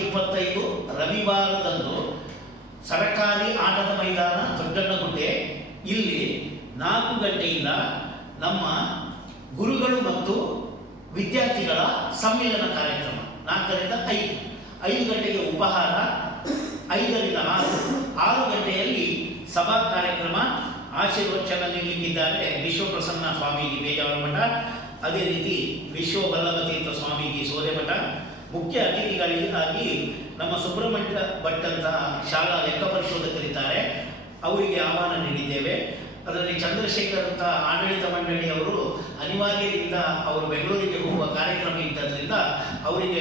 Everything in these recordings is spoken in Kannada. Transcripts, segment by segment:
25 ರವಿವಾರದಂದು ಸರಕಾರಿ ಆಟದ ಮೈದಾನ ದೊಡ್ಡಣ್ಣಗುಡ್ಡೆ ಇಲ್ಲಿ 4 ಗಂಟೆಯಿಂದ ನಮ್ಮ ಗುರುಗಳು ಮತ್ತು ವಿದ್ಯಾರ್ಥಿಗಳ ಸಮ್ಮಿಲನ ಕಾರ್ಯಕ್ರಮ 4 ರಿಂದ 5 ಗಂಟೆಗೆ ಉಪಹಾರ, 5 ರಿಂದ 6 ಗಂಟೆಯಲ್ಲಿ ಸಭಾ ಕಾರ್ಯಕ್ರಮ. ಆಶೀರ್ವಚನ ನೀಡಲಿಕ್ಕಿದ್ದಾರೆ ವಿಶ್ವಪ್ರಸನ್ನ ಸ್ವಾಮೀಜಿ ಬೇಜಾವರ ಮಠ, ಅದೇ ರೀತಿ ವಿಶ್ವವಲ್ಲಭತೀರ್ಥ ಸ್ವಾಮೀಜಿ ಸೋದೆಮಠ. ಮುಖ್ಯ ಅತಿಥಿಗಳಿಗಾಗಿ ನಮ್ಮ ಸುಬ್ರಹ್ಮಣ್ಯ ಭಟ್ ಅಂತ ಶಾಲಾ ಲೆಕ್ಕ ಪರಿಶೋಧಕರಿದ್ದಾರೆ, ಅವರಿಗೆ ಆಹ್ವಾನ ನೀಡಿದ್ದೇವೆ. ಅದರಲ್ಲಿ ಚಂದ್ರಶೇಖರ್ ಅಂತ ಆಡಳಿತ ಮಂಡಳಿಯವರು ಅನಿವಾರ್ಯದಿಂದ ಅವರು ಬೆಂಗಳೂರಿಗೆ ಹೋಗುವ ಕಾರ್ಯಕ್ರಮ ಇದ್ದರಿಂದ ಅವರಿಗೆ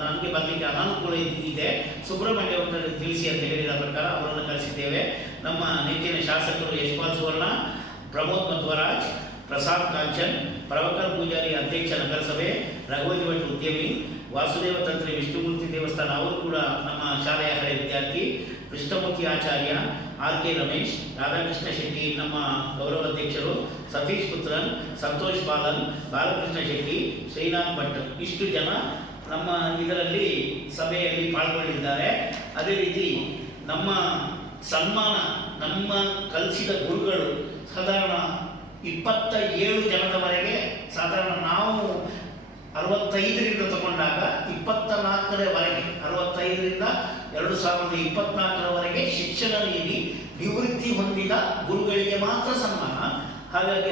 ನನಗೆ ಬರಲಿಕ್ಕೆ ಅನಾನುಕೂಲ ಇದೆ. ಸುಬ್ರಹ್ಮಣ್ಯ ಭಟ್ಟರಿಗೆ ತಿಳಿಸಿ ಅಂತ ಹೇಳಿದ ಪ್ರಕಾರ ಅವರನ್ನು ಕಳಿಸಿದ್ದೇವೆ. ನಮ್ಮ ನೆಚ್ಚಿನ ಶಾಸಕರು ಯಶಪಾಲ್ ಸುವರ್ಣ, ಪ್ರಮೋದ್ ಮಧ್ವರಾಜ್, ಪ್ರಸಾದ್ ಕಾಂಚನ್, ಪ್ರಭಾಕರ್ ಪೂಜಾರಿ ಅಧ್ಯಕ್ಷ ನಗರಸಭೆ, ರಘುವತಿ ಭಟ್ ಉದ್ಯಮಿ, ವಾಸುದೇವ ತಂತ್ರಿ ವಿಷ್ಣುಮೂರ್ತಿ ದೇವಸ್ಥಾನ ಅವರು ಕೂಡ ನಮ್ಮ ಶಾಲೆಯ ಹಳೆ ವಿದ್ಯಾರ್ಥಿ, ಕೃಷ್ಣಮೂರ್ತಿ ಆಚಾರ್ಯ, ಆರ್.ಕೆ. ರಮೇಶ್, ರಾಧಾಕೃಷ್ಣ ಶೆಟ್ಟಿ ನಮ್ಮ ಗೌರವಾಧ್ಯಕ್ಷರು, ಸತೀಶ್ ಪುತ್ರನ್, ಸಂತೋಷ್ ಬಾಲನ್, ಬಾಲಕೃಷ್ಣ ಶೆಟ್ಟಿ, ಶ್ರೀನಾಥ್ ಭಟ್ ಇಷ್ಟು ಜನ ನಮ್ಮ ಇದರಲ್ಲಿ ಸಭೆಯಲ್ಲಿ ಪಾಲ್ಗೊಂಡಿದ್ದಾರೆ. ಅದೇ ರೀತಿ ನಮ್ಮ ಸನ್ಮಾನ ನಮ್ಮ ಕಲಿಸಿದ ಗುರುಗಳು ಸಾಧಾರಣ 27 ಜನದವರೆಗೆ, ಸಾಧಾರಣ ನಾವು 65ರಿಂದ ತಗೊಂಡಾಗ 24ರವರೆಗೆ 65ರಿಂದ 2024ರವರೆಗೆ ಶಿಕ್ಷಣ ನೀಡಿ ನಿವೃತ್ತಿ ಹೊಂದಿದ ಗುರುಗಳಿಗೆ ಮಾತ್ರ ಸನ್ಮಾನ. ಹಾಗಾಗಿ